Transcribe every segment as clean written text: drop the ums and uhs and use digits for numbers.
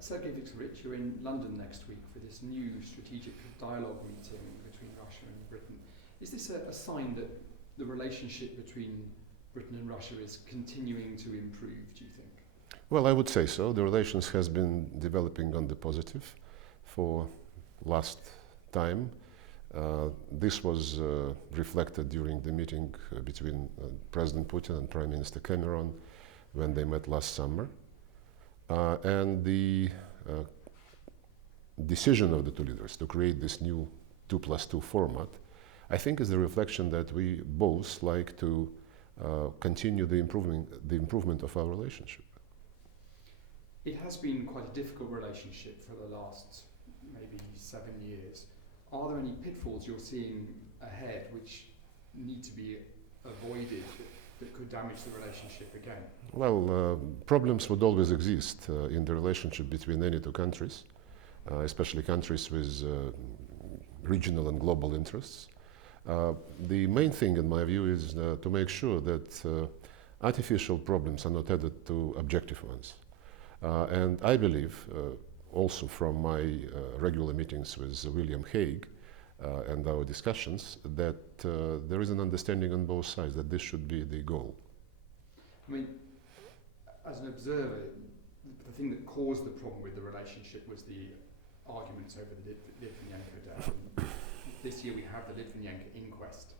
Sergei Viktorovich, you're in London next week for this new strategic dialogue meeting between Russia and Britain. Is this a sign that the relationship between Britain and Russia is continuing to improve, do you think? Well, I would say so. The relations has been developing on the positive for last time. This was reflected during the meeting between President Putin and Prime Minister Cameron when they met last summer. And the decision of the two leaders to create this new 2+2 format, I think, is a reflection that we both like to continue the improvement of our relationship. It has been quite a difficult relationship for the last maybe 7 years. Are there any pitfalls you're seeing ahead which need to be avoided that could damage the relationship again? Well, problems would always exist in the relationship between any two countries, especially countries with regional and global interests. The main thing, in my view, is to make sure that artificial problems are not added to objective ones. And I believe, also from my regular meetings with William Hague and our discussions, that there is an understanding on both sides that this should be the goal. I mean, as an observer, the thing that caused the problem with the relationship was the arguments over the Litvinenko death. This year we have the Litvinenko inquest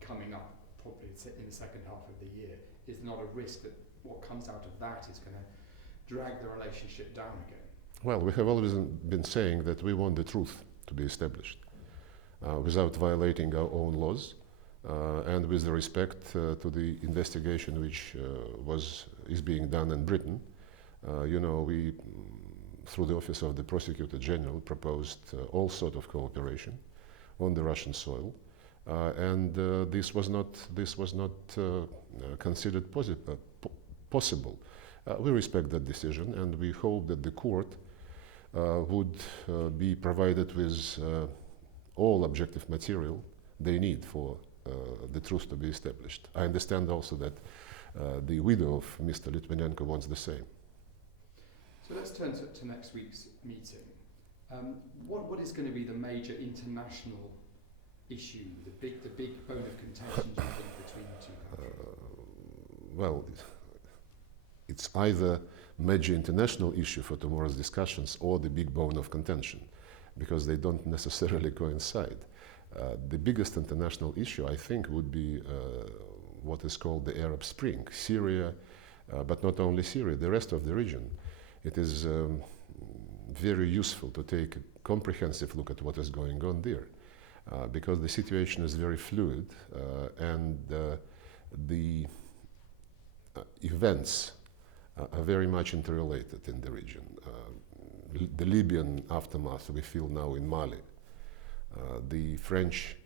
coming up probably in the second half of the year. Is there not a risk that what comes out of that is going to drag the relationship down again? Well, we have always been saying that we want the truth to be established without violating our own laws and with the respect to the investigation which is being done in Britain. We, through the Office of the Prosecutor General, proposed all sort of cooperation on the Russian soil, and this was not considered possible. We respect that decision, and we hope that the court would be provided with all objective material they need for the truth to be established. I understand also that the widow of Mr. Litvinenko wants the same. So let's turn to next week's meeting. What is going to be the major international issue, the big bone of contention, do you think, between the two countries? Well, it's either major international issue for tomorrow's discussions or the big bone of contention, because they don't necessarily coincide. The biggest international issue, I think, would be what is called the Arab Spring, Syria, but not only Syria, the rest of the region. It is very useful to take a comprehensive look at what is going on there, because the situation is very fluid and the events are very much interrelated in the region. The Libyan aftermath we feel now in Mali. The French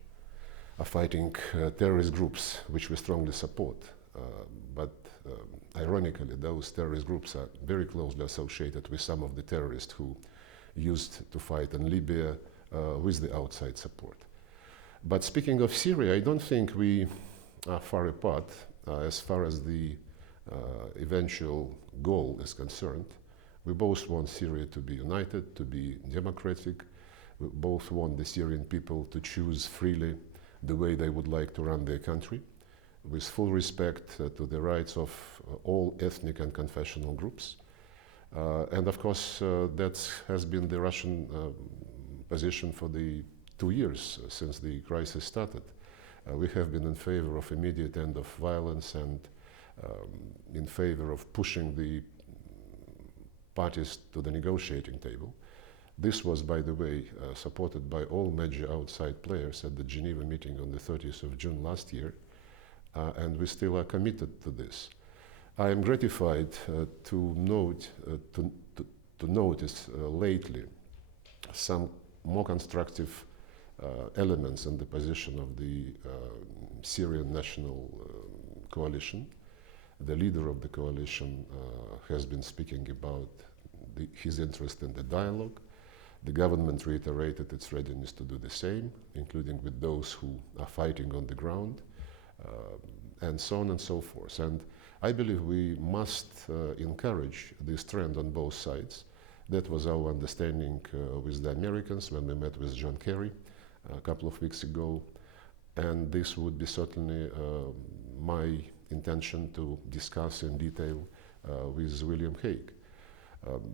are fighting terrorist groups, which we strongly support. But ironically, those terrorist groups are very closely associated with some of the terrorists who used to fight in Libya with the outside support. But speaking of Syria, I don't think we are far apart as far as the eventual goal is concerned. We both want Syria to be united, to be democratic. We both want the Syrian people to choose freely the way they would like to run their country, with full respect to the rights of all ethnic and confessional groups. And of course, that has been the Russian position for the 2 years since the crisis started. We have been in favor of immediate end of violence and in favor of pushing the parties to the negotiating table. This was, by the way, supported by all major outside players at the Geneva meeting on the 30th of June last year, and we still are committed to this. I am gratified to notice lately some more constructive elements in the position of the Syrian National Coalition. The leader of the coalition has been speaking about his interest in the dialogue. The government reiterated its readiness to do the same, including with those who are fighting on the ground, and so on and so forth. And I believe we must encourage this trend on both sides, That was our understanding with the Americans when we met with John Kerry a couple of weeks ago. And this would be certainly my intention to discuss in detail with William Hague.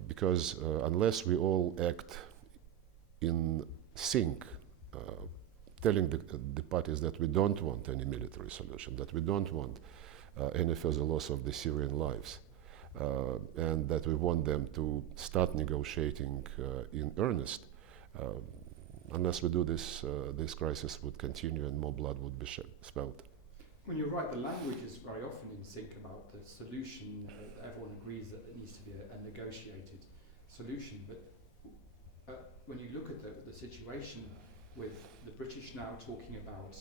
Because unless we all act in sync, telling the parties that we don't want any military solution, that we don't want any further loss of the Syrian lives, and that we want them to start negotiating in earnest, unless we do this, this crisis would continue and more blood would be spilled. When you're right, the language is very often in sync about the solution. Everyone agrees that it needs to be a negotiated solution. But when you look at the situation with the British now talking about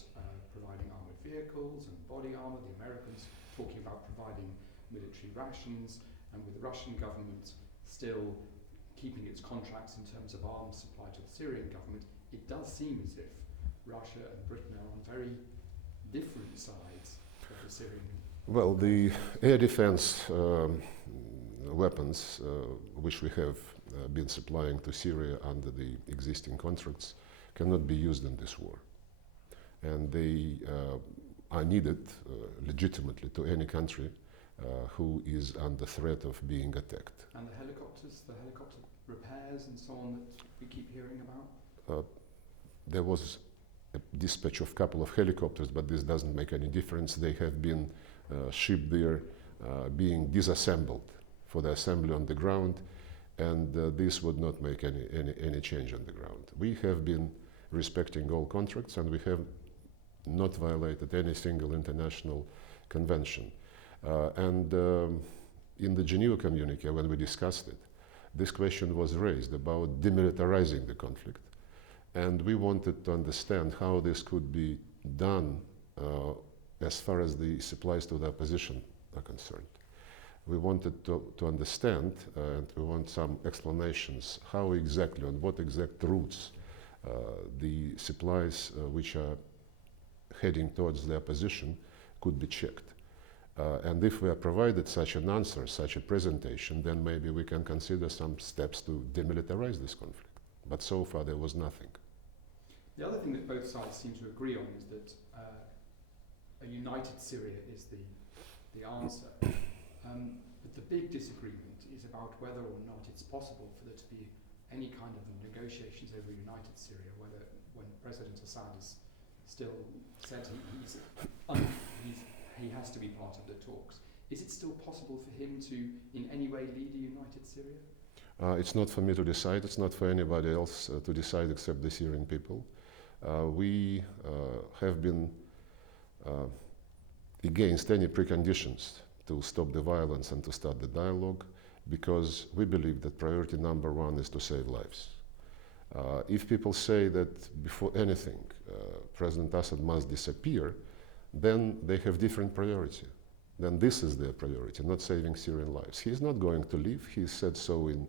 providing armoured vehicles and body armour, the Americans talking about providing military rations, and with the Russian government still keeping its contracts in terms of arms supply to the Syrian government, it does seem as if Russia and Britain are on very different sides of the Syrian. Well, the air defense weapons which we have been supplying to Syria under the existing contracts cannot be used in this war. And they are needed legitimately to any country who is under threat of being attacked. And the helicopter repairs and so on that we keep hearing about? There was a dispatch of a couple of helicopters, but this doesn't make any difference. They have been shipped there, being disassembled for the assembly on the ground, and this would not make any change on the ground. We have been respecting all contracts, and we have not violated any single international convention. And in the Geneva communique, when we discussed it, this question was raised about demilitarizing the conflict. And we wanted to understand how this could be done as far as the supplies to the opposition are concerned. We wanted to understand, and we want some explanations, how exactly, on what exact routes the supplies which are heading towards the opposition could be checked. And if we are provided such an answer, such a presentation, then maybe we can consider some steps to demilitarize this conflict. But so far there was nothing. The other thing that both sides seem to agree on is that a united Syria is the answer. But the big disagreement is about whether or not it's possible for there to be any kind of negotiations over a united Syria, whether when President Assad is still said he has to be part of the talks. Is it still possible for him to in any way lead a united Syria? It's not for me to decide, it's not for anybody else to decide except the Syrian people. We have been against any preconditions to stop the violence and to start the dialogue, because we believe that priority number one is to save lives. If people say that before anything President Assad must disappear, then they have different priority. Then this is their priority, not saving Syrian lives. He's not going to leave. He said so in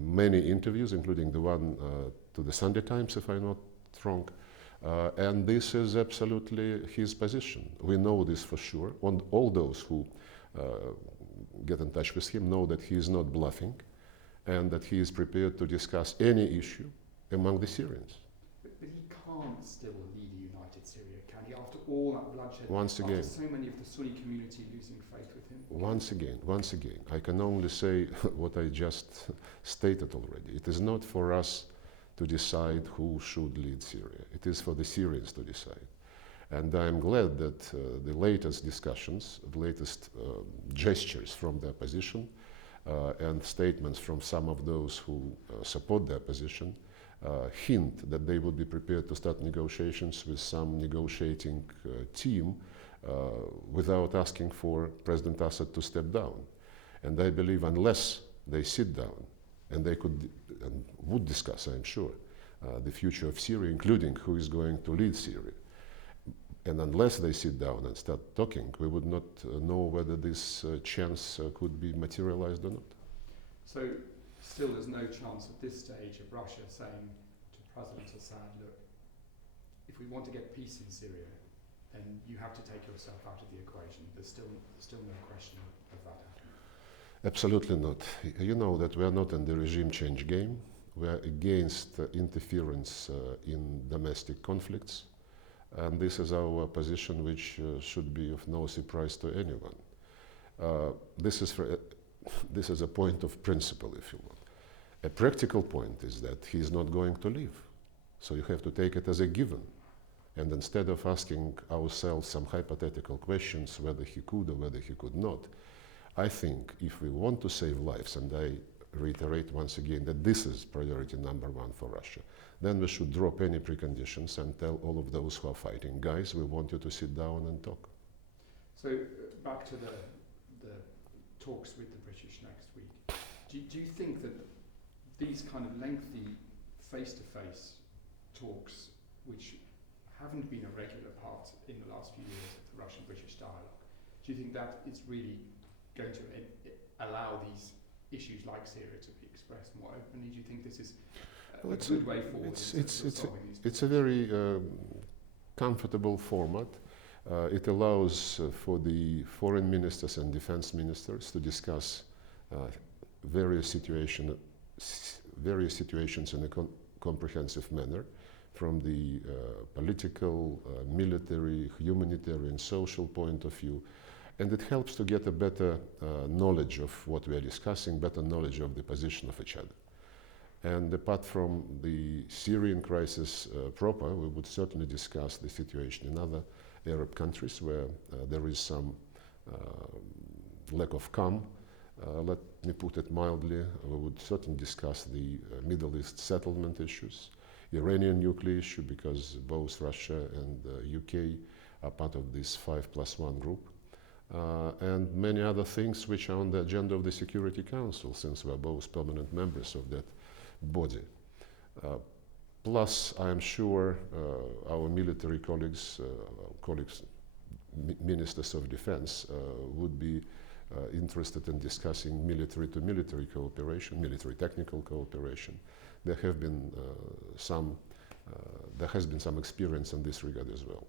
many interviews, including the one to the Sunday Times, if I'm not wrong. And this is absolutely his position. We know this for sure. And all those who get in touch with him know that he is not bluffing and that he is prepared to discuss any issue among the Syrians. But he can't still lead a united Syria, can he? After all that bloodshed, once again, after so many of the Sunni community losing faith with him? Once again, I can only say what I just stated already. It is not for us to decide who should lead Syria. It is for the Syrians to decide. And I'm glad that the latest discussions, the latest gestures from the opposition and statements from some of those who support the opposition hint that they would be prepared to start negotiations with some negotiating team without asking for President Assad to step down. And I believe unless they sit down and they could and would discuss, I'm sure, the future of Syria, including who is going to lead Syria, and unless they sit down and start talking, we would not know whether this chance could be materialized or not. So still there's no chance at this stage of Russia saying to President Assad, look, if we want to get peace in Syria, then you have to take yourself out of the equation. There's still no question of that happening. Absolutely not. You know that we are not in the regime change game. We are against interference in domestic conflicts, and this is our position, which should be of no surprise to anyone. This is a point of principle, if you will. A practical point is that he is not going to leave, so you have to take it as a given. And instead of asking ourselves some hypothetical questions whether he could or whether he could not, I think if we want to save lives, and I reiterate once again that this is priority number one for Russia, then we should drop any preconditions and tell all of those who are fighting, guys, we want you to sit down and talk. So back to the talks with the British next week. Do you think that these kind of lengthy face-to-face talks, which haven't been a regular part in the last few years of the Russian-British dialogue, do you think that is really going to allow these issues like Syria to be expressed more openly? Do you think this is a good way forward? It's a very comfortable format. It allows for the foreign ministers and defense ministers to discuss various situations in a comprehensive manner, from the political, military, humanitarian, social point of view. And it helps to get a better knowledge of what we are discussing, better knowledge of the position of each other. And apart from the Syrian crisis proper, we would certainly discuss the situation in other Arab countries where there is some lack of calm. Let me put it mildly. We would certainly discuss the Middle East settlement issues, Iranian nuclear issue, because both Russia and UK are part of this 5+1 group. And many other things which are on the agenda of the Security Council, since we are both permanent members of that body. Plus, I am sure our military colleagues, ministers of defense, would be interested in discussing military-to-military cooperation, military technical cooperation. There has been some experience in this regard as well.